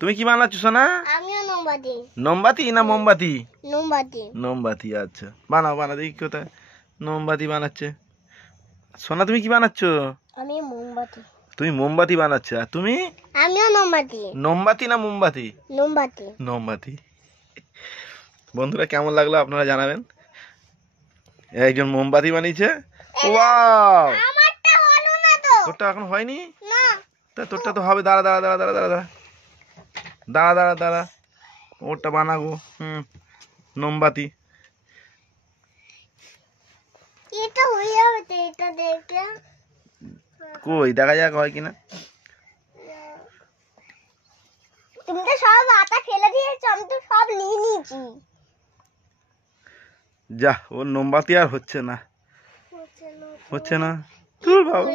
তুমি কি বানাচ্ছ সোনা? আমিও মোমবাতি। মোমবাতি না মোমবাতি? মোমবাতি। মোমবাতি, আচ্ছা বানাও বানাও দেখি কোথায় মোমবাতি বানাচ্ছে। সোনা তুমি কি বানাচ্ছ? আমি মোমবাতি। তুমি মোমবাতি বানাচ্ছ। আর তুমি? আমিও মোমবাতি। মোমবাতি না মোমবাতি? মোমবাতি। মোমবাতি। বন্ধুরা কেমন লাগলো আপনারা জানাবেন। একজন মোমবাতি বানিয়েছে। ওয়াও, আমারটা হলো না তো। তোরটা এখন হয়নি? না। তা তোরটা তো হবে। দাঁড়া দাঁড়া দাঁড়া দাঁড়া দাঁড়া দাঁড়া দাঁড়া দাঁড়া দাঁড়া ওরটা বানাবো। মোমবাতি এটা হয়ে যাবে তো, এটা দেখে কই দেখা যাক হয় কিনা। তুমি তো সব আটা ফেলে দিয়েছো, আমি তো সব নিয়ে নিয়েছি। যা, ওর মোমবাতি আর হচ্ছে না, হচ্ছে না। তোর বাবা